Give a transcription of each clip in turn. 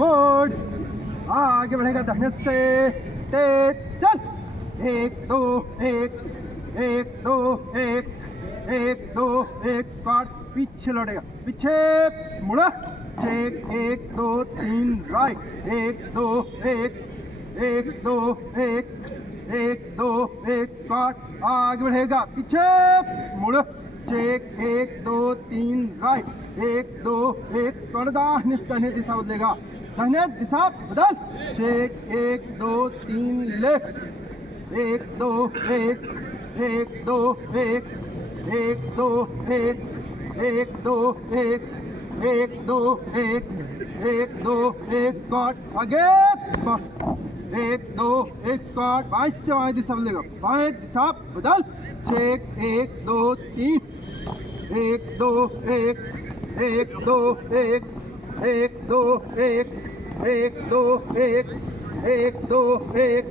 forward, आगे बढ़ेगा दाहिने से, तेज चल, 1 2 1 1 2 1 1 2 1 स्क्वाट, पीछे लौटेगा, पीछे मुड़ा, चेक 1 2 3 राइट, 1 2 1 1 2 1 1 2 1 स्क्वाट, आगे बढ़ेगा, पीछे मुड़, चेक 1 2 3 राइट, 1 2 1 स्क्वाट, दाहिने दिशा बदलेगा, दाहिने दिशा बदल, चेक 1 2 3 लेफ्ट, 1 2 1 1 2 1 1 2 1 1 2 1 1 2 1 1 2 1 स्क्वाट, आगे स्क्वाट, 1 2 1 स्क्वाट, बाएं से बाएं दिशा बदलेगा, बाएं दिशा बदल, चेक 1 2 3 1 2 1 1 2 1 1 2 1 1 2 1 1 2 1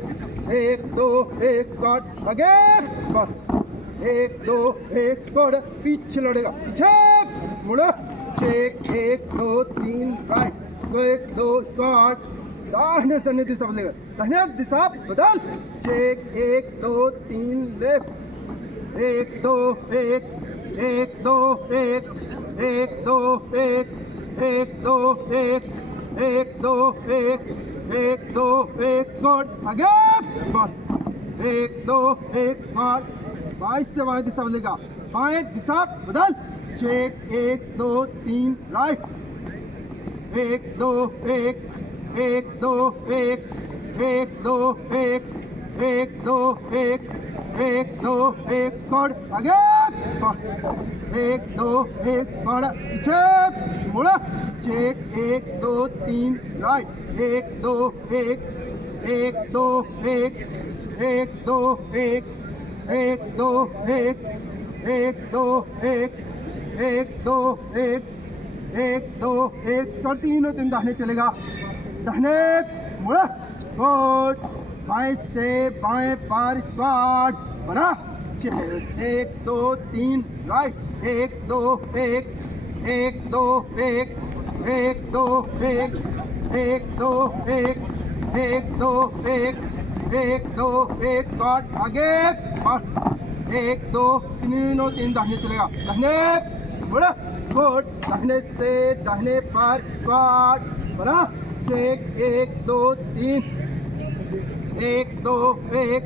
1 2 1 स्क्वाट, आगे स्क्वाट, 1 2 1 स्क्वाट, पीछे लौटेगा, पीछे मुड़ा, चेक 1 2 3 राइट, 1 2 स्क्वाट, दाहिने दिशा बदलेगा, दाहिने दिशा बदल, चेक 1 2 3 लेफ्ट, 1 2 1 1 2 1 1 2 1 1 2 1 1 2 1 1 2 1 स्क्वाट, आगे स्क्वाट, 1 2 1 स्क्वाट, बाएं से बाएं दिशा बदलेगा, बाएं दिशा बदल, चेक 1 2 3 राइट, 1 2 1 1 2 1 1 2 1 1 2 1 1 2 1 स्क्वाट, आगे स्क्वाट, 1 2 1 स्क्वाट, पीछे मुड़ा, चेक 1 2 3 राइट, 1 2 1 1 2 1 1 2 1 1 2 1 1 2 1 1 2 1 1 2 1 स्क्वाट, तीनों तीन दाहिने चलेगा, दाहिने मुड़ा, गुड, बाएं से बाएं पार स्क्वाट बना, 1 2 3 राइट, 1 2 1 1 2 1 1 2 1 1 2 1 1 2 1 1 2 1 स्क्वाट, आगे 1 2 तीनों तीन दाहिने चलेगा, दाहिने मुड़ा, गुड, दाहिने से दाहिने पार स्क्वाट बना, चेक 1 2 3 1 2 1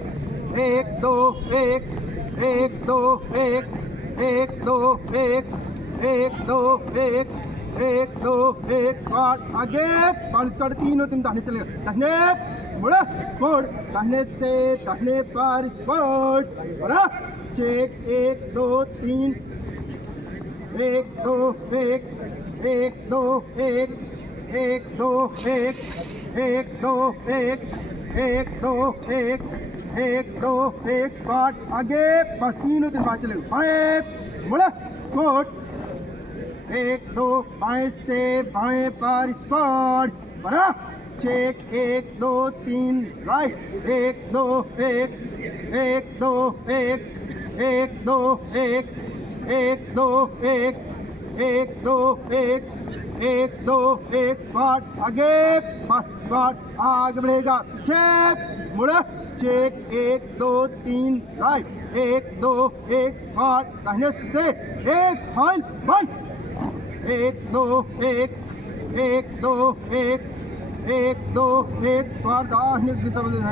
1 2 1 1 2 1 1 2 1 1 2 1 1 2 1 स्क्वाट, आगे पार स्क्वाट, तीनों तीन दाहिने चलेगा, दाहिने मुड़ा, गुड, दाहिने से दाहिने पार स्क्वाट बना, चेक 1 2 3 1 2 1 1 2 1 1 2 1 1 2 1 1 2 1 1 2 1 स्क्वाट, आगे तीनों दिन बाएं चलेगा, बाएं मुड़ा, गुड, 1 2 बाएं से बाएं पार स्क्वाट बना, चेक 1 2 3 राइट, 1 2 1 1 2 1 1 2 1 1 2 1 1 2 1 1 2 1 स्क्वाट, आगे स्क्वाट, आगे बढ़ेगा, पीछे मुड़ा, चेक 1 2 3 राइट, 1 2 1 स्क्वाट, दाहिने से 1 फाइल 1 1 2 1 1 2 1 1 2 1 स्क्वाट, दाहिने दिशा बदलेगा,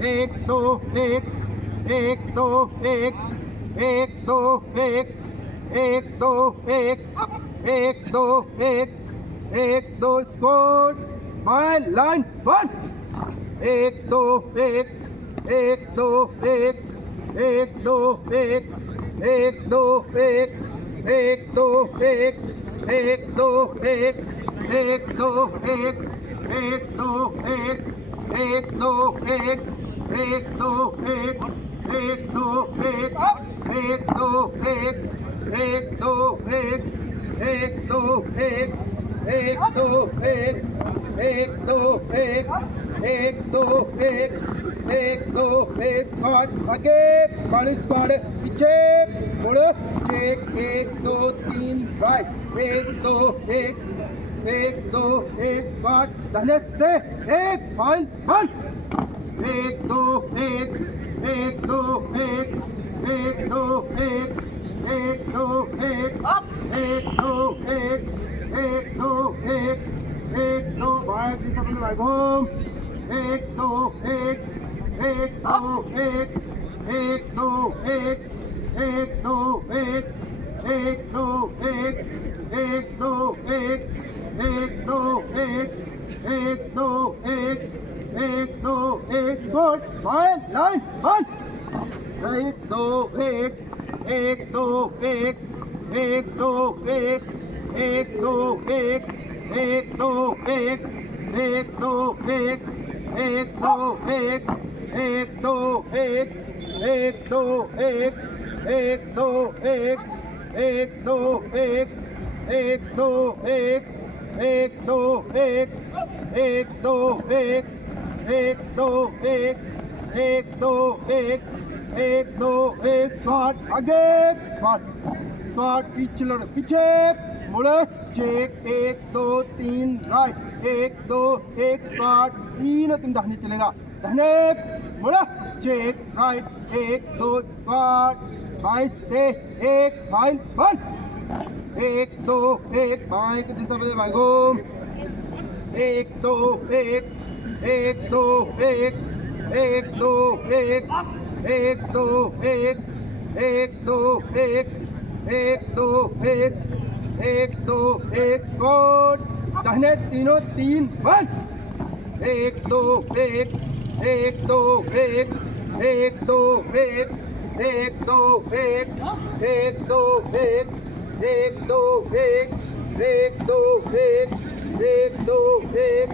1 2 1 1 2 1 1 2 1 1 2 1 1 2 1 1 2 स्क्वाट, बाएं लाइन 1 1 2 1 1 2 1 1 2 1 1 2 1 1 2 1 1 2 1 1 2 1 1 2 1 1 2 1 1 2 1 1 2 1 1 2 1 1 2 1 1 2 1 1 2 1 1 2 1 1 2 1 1 2 1 5 आगे बाड़ी स्क्वाड पीछे मुड़ चेक 1 2 3 राइट 1 2 1 एक दो एक पाँच दाहिने से एक फाइल बस एक दो एक एक दो एक एक दो एक एक दो एक एक दो एक एक दो एक एक दो बाइक घूम एक दो एक एक दो एक एक दो एक एक दो एक एक दो एक एक दो एक एक दो एक एक दो एक एक दो एक गुड फाइन लाइन बंद एक दो एक एक दो एक एक दो एक एक दो एक एक दो एक एक दो एक एक दो एक एक दो एक एक दो एक एक दो एक एक दो एक एक दो एक एक दो एक एक दो एक एक दो एक एक दो एक एक दो एक पाँच आगे पाँच पीछे लड़ पीछे मुड़े चेक एक दो तीन राइट एक दो एक पाँच तीन तुम दाहिने चलेगा दाहिने मुड़ा चेक राइट एक दो पाँच बाईस से एक फाइल बंद एक दो एक बाएं की दिशा में बाएं घूम एक दो एक एक दो एक एक दो एक एक दो एक एक दो एक एक दो एक एक दो एक कोड दाहिने तीनों तीन बंद एक दो एक एक दो एक एक दो एक एक दो एक एक दो एक एक दो एक एक दो एक एक दो एक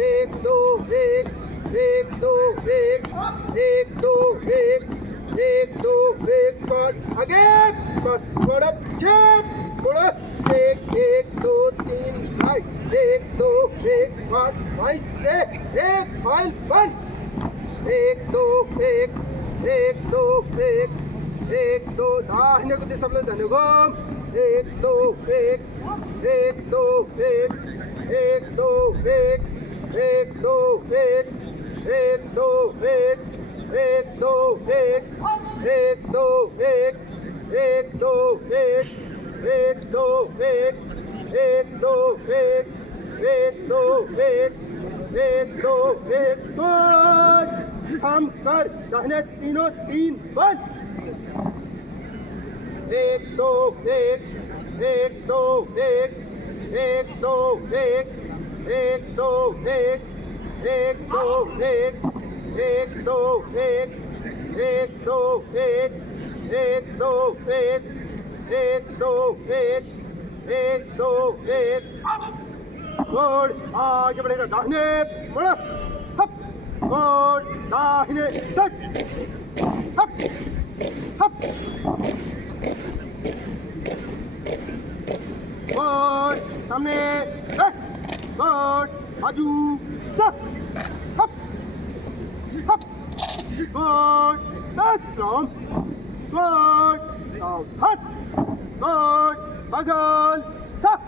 एक दो एक एक दो एक एक दो एक एक दो एक पाँच आगे बस थोड़ा चेक एक दो तीन राइट एक दो एक पाँच बाईस से एक फाइल बंद एक दो एक एक दो एक दो दाहिने को दिशा में दाहिने घूम एक दो एक एक दो एक एक दो एक एक दो एक एक दो एक एक दो एक एक दो एक एक दो एक एक दो एक एक दो एक एक दो एक एक दो एक गुड हम कर दाहिने तीनों तीन बंद एक दो एक एक दो एक एक दो एक एक दो एक एक दो एक एक दो एक एक दो एक एक दो एक एक दो एक एक दो एक गुड आगे बढ़ेगा दाहिने बढ़ो हप गुड दाहिने टच हप हप गुड सामने टच गुड बाजू टच हप हप good touch from good out hut good बगल टच